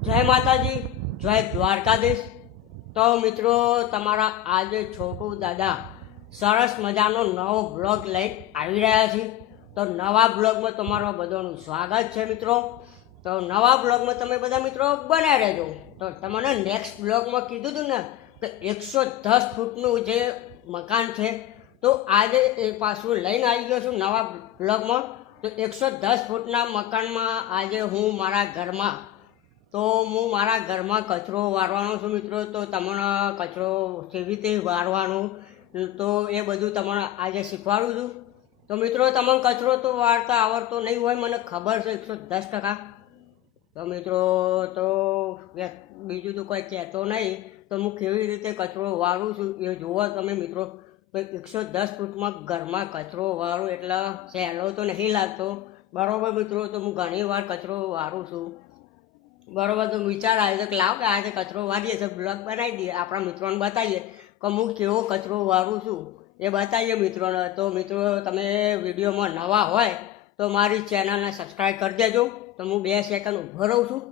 જય માતાજી, જય દ્વારકાધીશ. તો મિત્રો, તમારા આજે છોટુ દાદા સરસ મજાનો નવો બ્લોગ લઈ આવી રહ્યા છે. તો નવા બ્લોગમાં તમારું બધાનું સ્વાગત છે મિત્રો. તો નવા બ્લોગમાં તમે બધા મિત્રો બનાવી રહેજો. તો તમને નેક્સ્ટ બ્લોગમાં કીધું હતું ને, કે એકસો દસ ફૂટનું જે મકાન છે, તો આજે એ પાછું લઈને આવી ગયો છું નવા બ્લોગમાં. તો એકસો દસ ફૂટના મકાનમાં આજે હું મારા ઘરમાં તો હું મારા ઘરમાં કચરો વારવાનો છું મિત્રો. તો તમને કચરો કેવી રીતે વારવાનું? તો એ બધું તમને આજે શીખવાડું છું. તો મિત્રો, તમને કચરો તો વારતા આવડતો નહીં હોય, મને ખબર છે એકસો દસ ટકા. તો મિત્રો, તો બીજું તો કોઈ કહેતો નહીં. તો હું કેવી રીતે કચરો વાળું છું એ જુઓ તમે મિત્રો. એકસો દસ ફૂટમાં ઘરમાં કચરો વાળું એટલે સહેલો તો નહીં લાગતો. બરાબર મિત્રો, તો હું ઘણી વાર કચરો વાળું છું. બરોબર, તો વિચાર આવ્યો કે લાવ કે આજે કચરો વાળીએ તો બ્લોગ બનાવી દઈએ, આપણા મિત્રોને બતાવીએ. કે હું કેવો કચરો વાળું છું, એ બતાવીએ મિત્રોને. તો મિત્રો, તમે વિડીયોમાં નવા હોય, તો મારી ચેનલને સબસ્ક્રાઈબ કરી દેજો. તો હું બે સેકન્ડ ઊભો રહું છું.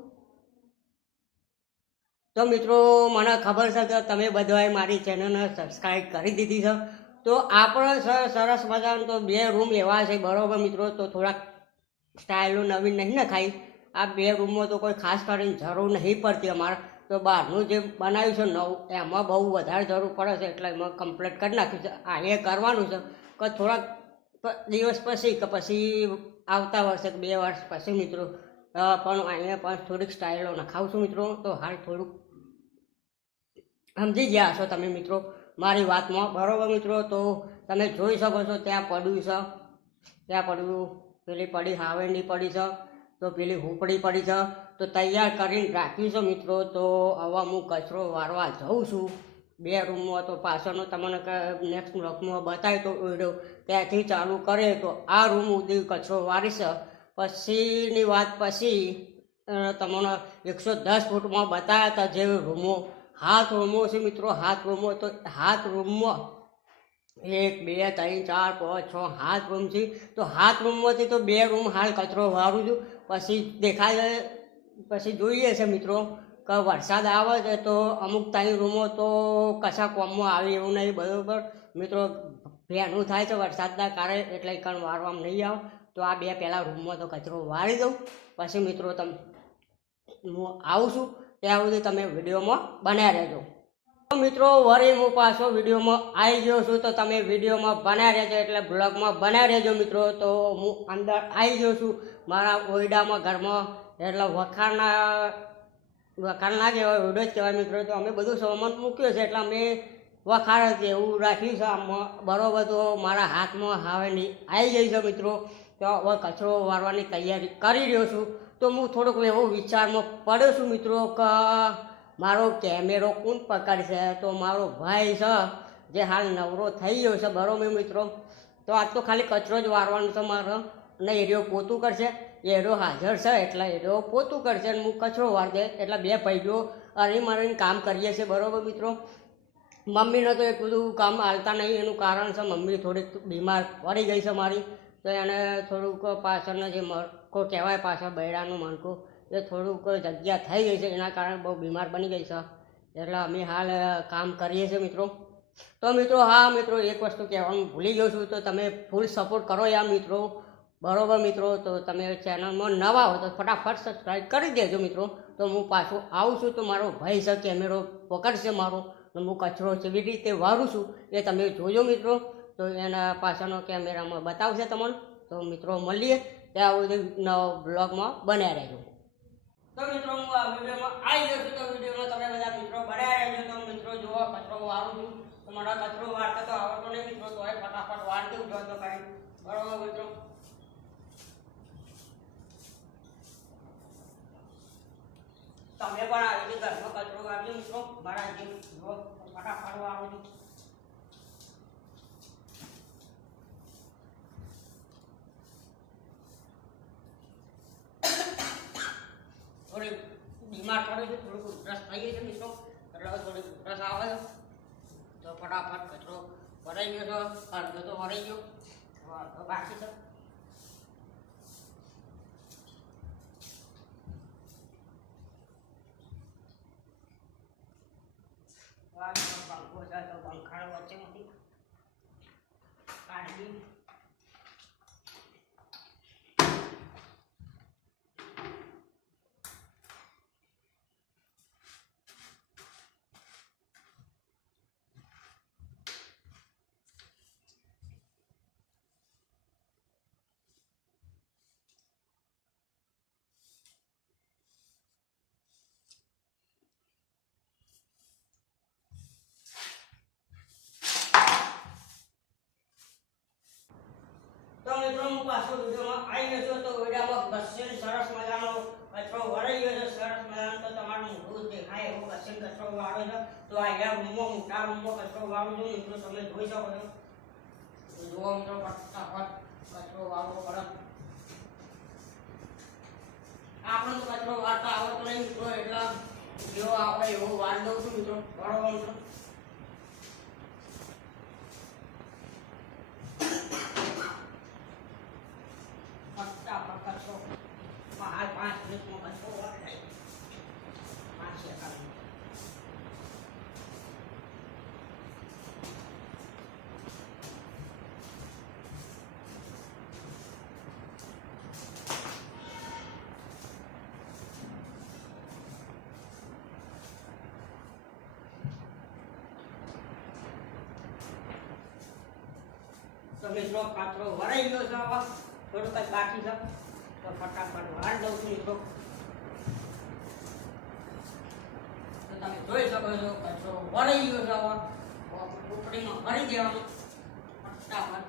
તો મિત્રો, મને ખબર છે કે તમે બધાએ મારી ચેનલને સબસ્ક્રાઈબ કરી દીધી છે. તો આપણે સરસ મજાનો તો બે રૂમ એવા છે, બરોબર મિત્રો? તો થોડાક સ્ટાઇલો નવીન નહીં નખાઈ આ બે રૂમમાં તો કોઈ ખાસ કરીને જરૂર નહીં પડતી અમારે. તો બહારનું જે બનાવ્યું છે નવું, એમાં બહુ વધારે જરૂર પડે છે, એટલે એમાં કમ્પ્લીટ કરી નાખ્યું છે. આ એ કરવાનું છે કે થોડાક દિવસ પછી કે પછી આવતા વર્ષે બે વર્ષ પછી મિત્રો પણ અહીંયા પણ થોડીક સ્ટાઇલો નખાવું છું મિત્રો. તો હાલ થોડુંક સમજી ગયા હશો તમે મિત્રો મારી વાતમાં. બરાબર મિત્રો, તો તમે જોઈ શકો છો, ત્યાં પડ્યું છે. ત્યાં પડ્યું, પેલી પડી હાવેની પડી છે. તો પેલી હુપડી પડી છે તો તૈયાર કરીને રાખ્યું છે મિત્રો. તો હવે હું કચરો વારવા જાઉં છું. બે રૂમમાં તો પાછળનો તમને નેક્સ્ટ બ્લોકમાં બતાવી તો વીડિયો. ત્યાંથી ચાલુ કરે તો આ રૂમ સુધી કચરો વારીશ. પછીની વાત પછી તમને એકસો દસ ફૂટમાં બતાવ્યા હતા જે રૂમો. હાથ રૂમો છે મિત્રો. હાથ રૂમો તો, હાથ રૂમમાં એક, બે, ત્રણ, ચાર, પાંચ, છ હાથ રૂમ છે. તો હાથ રૂમમાંથી તો બે રૂમ હાલ કચરો વારું છું. પછી દેખાય, પછી જોઈએ છે મિત્રો, કે વરસાદ આવે છે તો અમુક ત્રણ રૂમો તો કશા કોમમાં આવે એવું નહીં, બરાબર? મિત્રો ભેનું થાય છે વરસાદના કારણે, એટલે કણ વારવામાં નહીં આવે. તો આ બે પહેલાં રૂમમાં તો કચરો વાળી દઉં. પછી મિત્રો તમે, હું આવું છું. ત્યાં સુધી તમે વિડીયોમાં બનાવી રહેજો. મિત્રો, વળી હું પાછો વિડીયોમાં આવી ગયો છું. તો તમે વિડીયોમાં બનાવી રહેજો, એટલે બ્લોગમાં બનાવી રહેજો મિત્રો. તો હું અંદર આવી ગયો છું. મારા ઓરડામાં ઘરમાં, એટલે વખાણના, વખાણ ના કહેવાય, ઓરડો જ કહેવાય મિત્રો. તો અમે બધું સામાન મૂક્યો છે, એટલે અમે વખાણ જ એવું રાખ્યું છે. આમાં બરાબર તો મારા હાથમાં હવે આવી ગઈ છે મિત્રો. તો હવે કચરો વારવાની તૈયારી કરી રહ્યો છું. તો હું થોડોક એવો વિચારમાં પડ્યો છું મિત્રો, કે મારો કેમેરો કોણ પકડશે? તો મારો ભાઈ છે, જે હાલ નવરો થઈ ગયો છે બરોબર મિત્રો. તો આજ તો ખાલી કચરો જ વારવાનો છે મારો. અને એરિયો પોતું કરશે. એરિયો હાજર છે, એટલે એરિયો પોતું કરશે અને હું કચરો વાર દે એટલે બે ભાઈઓ અરી મારીને કામ કરીએ છીએ, બરોબર મિત્રો? મમ્મીને તો એક બધું કામ હાલતા નહીં, એનું કારણ છે મમ્મી થોડીક બીમાર પડી ગઈ છે મારી. તો એને થોડુંક પાછળને જે મણકો કહેવાય, પાછળ બૈરાનું મણકું એ થોડુંક જગ્યા થઈ ગઈ છે, એના કારણે બહુ બીમાર બની ગઈ છે. એટલે અમે હાલ કામ કરીએ છીએ મિત્રો. તો મિત્રો, હા, મિત્રો, એક વસ્તુ કહેવાનું ભૂલી ગયો છું, તો તમે ફૂલ સપોર્ટ કરો યા મિત્રો. બરોબર મિત્રો, તો તમે ચેનલમાં નવા હો, તો ફટાફટ સબસ્ક્રાઈબ કરી દેજો મિત્રો. તો હું પાછું આવું છું, તો મારો ભાઈ છે કેમેરો પકડશે મારો. હું કચરો કેવી રીતે વારું છું, એ તમે જોજો મિત્રો. તો એના પાછળનો કેમેરામાં બતાવશે તમને. તો મિત્રો, મળીએ. ત્યાં સુધી નવા બ્લોગમાં બન્યા રહેજો. તો મિત્રો હું આ વિડીયોમાં આવી ગયો છું. તો વિડીયોમાં તમે બધા મિત્રો બન્યા રહેજો. તો મિત્રો જુઓ, કચરો વાળું છું. તો મારા કચરો વાળતા તો આવડતો નહીં મિત્રો. તો ફટાફટ દઉં જો તો કાંઈ. બરોબર મિત્રો? તમે પણ આવી રીતે કચરો વાળજો મિત્રો. મારા જેમ જુઓ, ફટાફટ વાળું છું. બીમાર પડે છે, થોડુંક ઉધરસ થઈએ છે મિત્રો. એટલે હવે થોડીક ઉધરસ આવે છે. તો ફટાફટ કચરો ભરાઈ ગયો છે, અડધો તો ભરાઈ ગયો. અડધો બાકી છે. પંખો છે, તો પંખાણ નથી કાઢી હું પાછો વિડીયોમાં આવી ગયો તો વિડીયોમાં બસ્સેન સરસ મજાનો કચરો વરાઈ ગયો છે, સરસ મજાનો તો તમારું મોઢું દેખાય, એવો બસ્સેન કચરો વાળો છે. તો અહીંયા રૂમમાં મોટા રૂમમાં કચરો વાળું છું મિત્રો તમે જોઈ શકો છો. જોવા મિત્રો, ફટાફટ કચરો વાળવો પડે આપણે તો કચરો વાળતા આવડતો નહીં મિત્રો એટલે જેવો આપણે એવો વાર દઉં છું મિત્રો બરોબર મિત્રો ફટાફટ કચરો હાલ પાંચ મિનિટમાં કચરો વાળાય પાંચ સેકન્ડ તો મિત્રો કાચરો વરાઈ ગયો છે આવા. થોડુંક જ બાકી છે. તો ફટાફટ વાર દઉં છું મિત્રો. તમે જોઈ શકો છો કચરો વરાઈ ગયો છે આવા. ઉપડીમાં ભરી દેવાનો. ફટાફટ.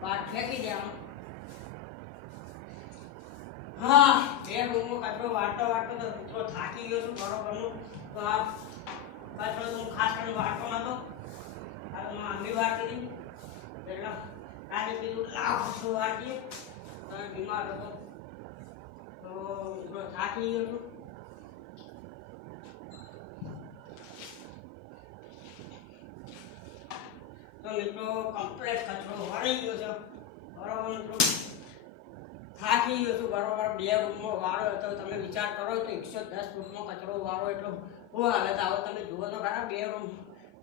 બહાર ફેંકી દેવાનો. હા, બે રૂમમાં કચરો વાળતો વાળતો તો મિત્રો થાકી ગયો છું બરોબરનું. તો આ કચરો તો હું ખાસ કરીને વાળતો નતો આ તો આંબી વાળતી હતી. એટલે આજે પેલું કચરો વાળીએ બીમાર હતો. તો થાકી ગયો છું તો મિત્રો કમ્પ્લેટ કચરો વાળી ગયો છે. બરોબર મિત્રો? થાકી ગયો છું. બરોબર, બે રૂમમાં વાળો હતો. તમે વિચાર કરો તો એકસો દસ રૂમમાં કચરો વાળો એટલો શું હાલત આવો. તમે જુઓ તો બે રૂમ.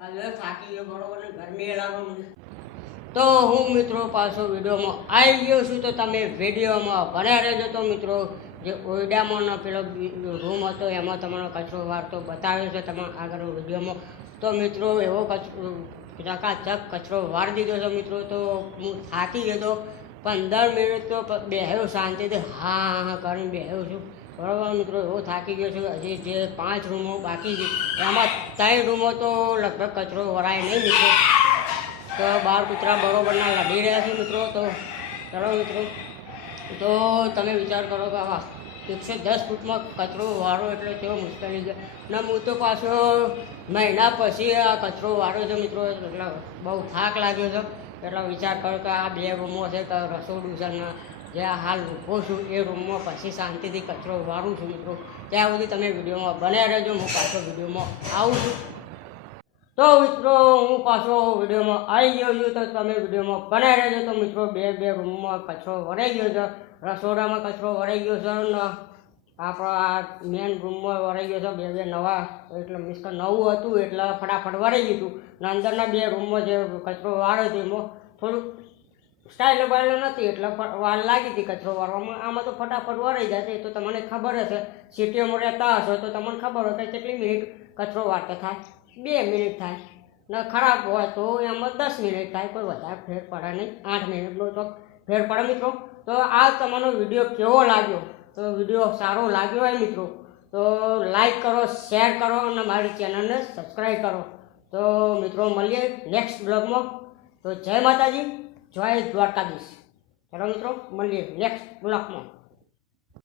હવે થાકી ગયો. બરોબર ગરમી હેલાવો મને. તો હું મિત્રો પાછો વિડીયોમાં આવી ગયો છું. તો તમે વિડીયોમાં ભણ્યા રહેજો તો મિત્રો. જે ઓયડામાંનો પેલો રૂમ હતો, એમાં તમારો કચરો વાળતો બતાવ્યો છે તમે આગળ વિડીયોમાં. તો મિત્રો એવો કચરો, ચકાચક કચરો વાળી દીધો છે મિત્રો. તો હું થાકી ગયો પંદર મિનિટ તો બેહ્યો શાંતિથી. હા હા, કરીને બેહ્યો છું. બરાબર મિત્રો, એવો થાકી ગયો છું. હજી જે પાંચ રૂમો બાકી છે. એમાં ત્રણ રૂમો તો લગભગ કચરો વરાય નહીં મિત્રો તો બાર કૂતરા બરોબરના લડી રહ્યા છે મિત્રો, તો ચલો મિત્રો. તો તમે વિચાર કરો કે હા, એકસો દસ ફૂટમાં કચરો વાળો એટલે કેવો મુશ્કેલી છે. ને હું તો પાછો મહિના પછી આ કચરો વાળો છે મિત્રો, એટલે બહુ થાક લાગ્યો છે. એટલે વિચાર કરો કે આ બે રૂમો છે કે રસોડું છે ને જ્યાં હાલ ઊભો છું, એ રૂમમાં પછી શાંતિથી કચરો વાળું છું મિત્રો. ત્યાં સુધી તમે વિડીયોમાં બન્યા રહેજો, હું પાછો વિડીયોમાં આવું છું. તો મિત્રો, હું પાછો વિડીયોમાં આવી ગયો છું. તો તમે વિડીયોમાં બનાવી રહેજો. તો મિત્રો, બે બે રૂમમાં કચરો વરાઈ ગયો છે. રસોડામાં કચરો વરાઈ ગયો છે ને આપણા મેન રૂમમાં વરાઈ ગયો છે. બે બે નવા, એટલે મીન્સ કે નવું હતું એટલે ફટાફટ વરાઈ ગયું હતું. ને અંદરના બે રૂમમાં જે કચરો વાળ્યો હતો એમાં થોડુંક સ્ટાઇલ બાઇલો નથી, એટલે વાર લાગી હતી કચરો વાળવામાં. આમાં તો ફટાફટ વરાઈ જશે તો તમને ખબર હશે. સિટીઓમાં રહેતા હશો તો તમને ખબર હશે કેટલી મિનિટ કચરો વાળતો થાય. બે મિનિટ થાય. ને ખરાબ હોય તો એમાં દસ મિનિટ થાય, કોઈ વધારે ફેર પડે નહીં. આઠ મિનિટનો તો ફેર પડે મિત્રો. તો આ તમારો વીડિયો કેવો લાગ્યો? તો વીડિયો સારો લાગ્યો હોય મિત્રો, તો લાઈક કરો શેર કરો અને મારી ચેનલને સબસ્ક્રાઈબ કરો. તો મિત્રો, મળીએ નેક્સ્ટ બ્લોગમાં તો જય માતાજી, જય દ્વારકાધીશ. ચલો મિત્રો, મળીએ નેક્સ્ટ બ્લોગમાં